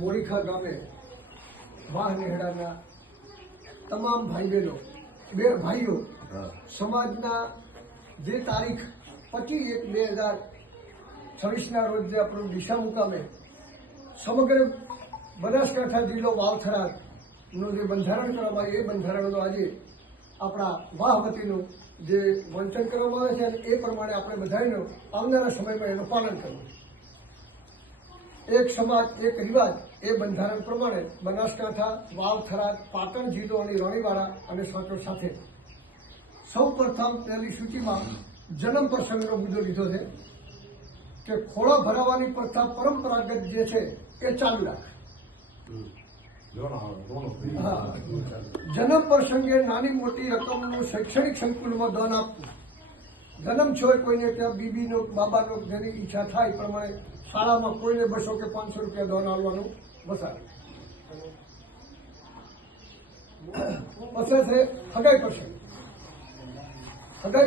મોરીખા ગામે વાહ નેહડાના તમામ ભાઈ બહેનો બે ભાઈઓ સમાજના જે તારીખ 25/1/2026 રોજ જે આપણું દિશા મુકામે સમગ્ર બનાસકાંઠા જિલ્લો વાવથરાનું જે બંધારણ કરવામાં આવે એ બંધારણનો આજે આપણા વાહ વતીનું જે વંચન કરવામાં આવે છે એ પ્રમાણે આપણે બધાને આવનારા સમયમાં એનું પાલન કરવું. એક સમાજ એક રિવાજ એ બંધારણ પ્રમાણે બનાસકાંઠા વાવથરા પાટણ જિલ્લો અને રણીવાડા અને સાંચોર સાથે સૌ પ્રથમ પહેલી સૂચિમાં જન્મ પ્રસંગનો મુદ્દો લીધો છે કે ખોળા ભરાવાની પ્રથા પરંપરાગત જે છે એ ચાલુ રાખ. જન્મ પ્રસંગે નાની મોટી રકમનું શૈક્ષણિક સંકુલમાં દાન આપવું. જન્મ છો કોઈને ત્યાં બીબીનો બાબાનો જેની ઈચ્છા થાય એ પ્રમાણે શાળામાં કોઈને 200 કે 500 રૂપિયા દાન આપવાનું બસાવે. પછી છે હગાઈ પ્રસંગ. હગાઈ